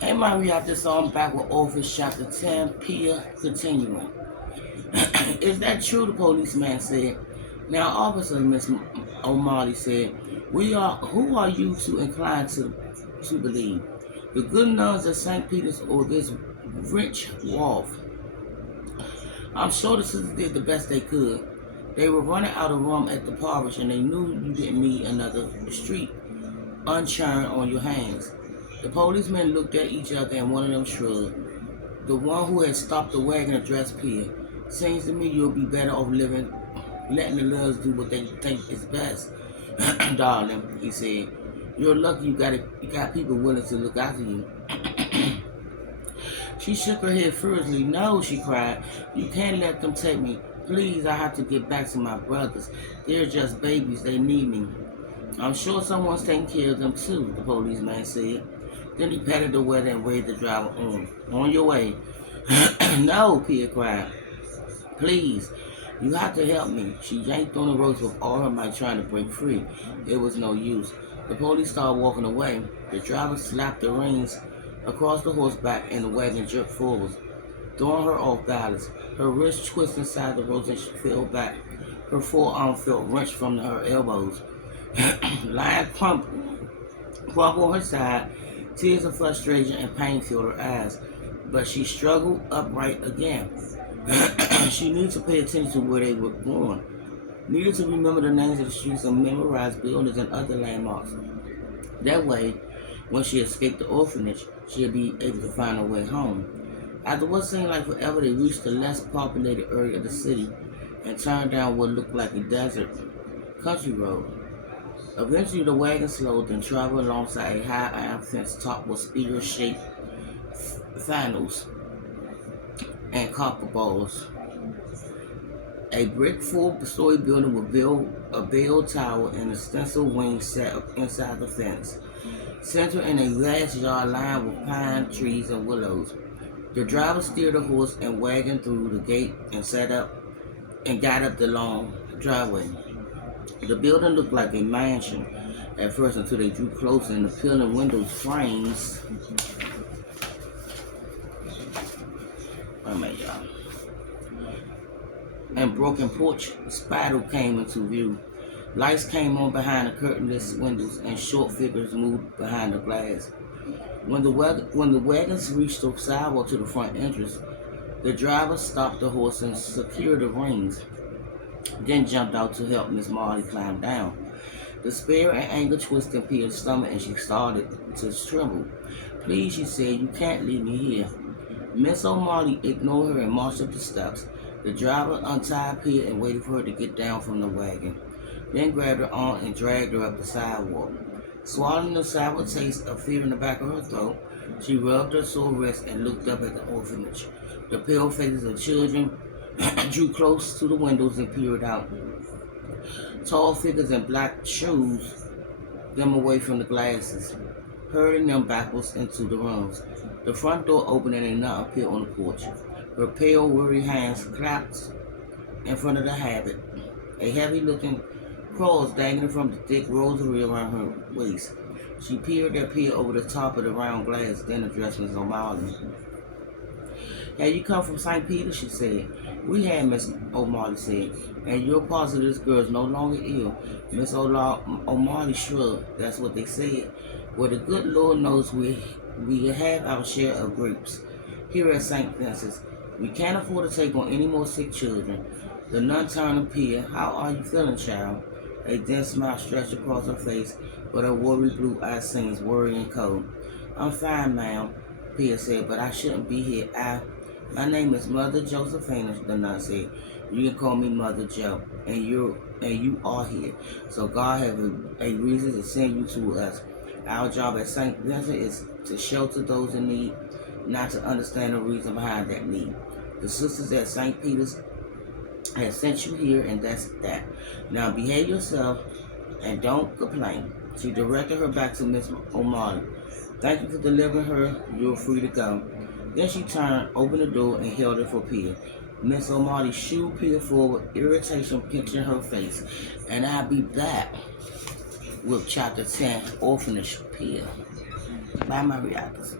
Hey, my reactor, so I'm back with Orphan Chapter 10, Pia continuing. Is that true? The policeman said. Now, Officer Miss O'Malley said, Who are you to incline to believe? The good nuns of St. Peter's or this rich wolf? I'm sure the sisters did the best they could. They were running out of room at the parish and they knew you didn't need another street unchurned on your hands. The policemen looked at each other and one of them shrugged. The one who had stopped the wagon addressed Pia. Seems to me you'll be better off letting the loves do what they think is best. Darling, he said. You're lucky you got people willing to look after you. She shook her head furiously. No, she cried. You can't let them take me. Please, I have to get back to my brothers. They're just babies. They need me. I'm sure someone's taking care of them too, the policeman said. Then he patted the wagon and waved the driver on. On your way. No, Pia cried. Please, you have to help me. She yanked on the ropes with all her might trying to break free. It was no use. The police started walking away. The driver slapped the reins across the horseback and the wagon jerked forward, throwing her off balance. Her wrist twisted inside the ropes and she fell back. Her forearm felt wrenched from her elbows. Lying crumpled on her side, tears of frustration and pain filled her eyes. But she struggled upright again. She needed to pay attention to where they were going. Needed to remember the names of the streets and memorize buildings and other landmarks. That way, when she escaped the orphanage, she'd be able to find her way home. After what seemed like forever, they reached the less populated area of the city and turned down what looked like a desert country road. Eventually, the wagon slowed and traveled alongside a high iron fence topped with spear-shaped funnels and copper balls. A brick four-story building with a bell tower and a stencil wing set up inside the fence, centered in a glass yard lined with pine trees and willows. The driver steered the horse and wagon through the gate and got up the long driveway. The building looked like a mansion at first until they drew closer and the peeling windows frames. Y'all. And broken porch spiral came into view. Lights came on behind the curtainless windows and short figures moved behind the glass. When the wagons reached the sidewalk to the front entrance, the driver stopped the horse and secured the reins, then jumped out to help Miss Marley climb down. Despair and anger twisted Pia's stomach and she started to tremble. Please, she said, you can't leave me here. Miss O'Malley ignored her and marched up the steps. The driver untied Pia and waited for her to get down from the wagon, then grabbed her arm and dragged her up the sidewalk. Swallowing the sour taste of fear in the back of her throat, she rubbed her sore wrist and looked up at the orphanage. The pale faces of children drew close to the windows and peered out. Tall figures in black shoes them away from the glasses, herding them backwards into the rooms. The front door opened and a nun appeared on the porch. Her pale, weary hands clapped in front of the habit. A heavy-looking cross dangling from the thick rosary around her waist. She peered at Pia over the top of the round glass, then addressed Miss O'Malley. Have you come from St. Peter? She said. We have, Miss O'Malley said. And you're positive this girl's no longer ill. Miss O'Malley shrugged. That's what they said. Well, the good Lord knows we have our share of grapes. Here at St. Vincent's, we can't afford to take on any more sick children. The nun turned to Pia. How are you feeling, child? A dense smile stretched across her face, but her watery blue eyes seemed worried and cold. I'm fine, ma'am, Pia said, but I shouldn't be here. My name is Mother Josephina, the nun said. You can call me Mother Joe, and you are here. So God has a reason to send you to us. Our job at St. Vincent is to shelter those in need, not to understand the reason behind that need. The sisters at St. Peter's have sent you here, and that's that. Now behave yourself and don't complain. She directed her back to Miss O'Malley. Thank you for delivering her. You're free to go. Then she turned, opened the door, and held it for Pia. Miss O'Malley shooed Pia forward, irritation pinching her face. And I'll be back with Chapter 10, Orphanage Pia. Bye, my reactors.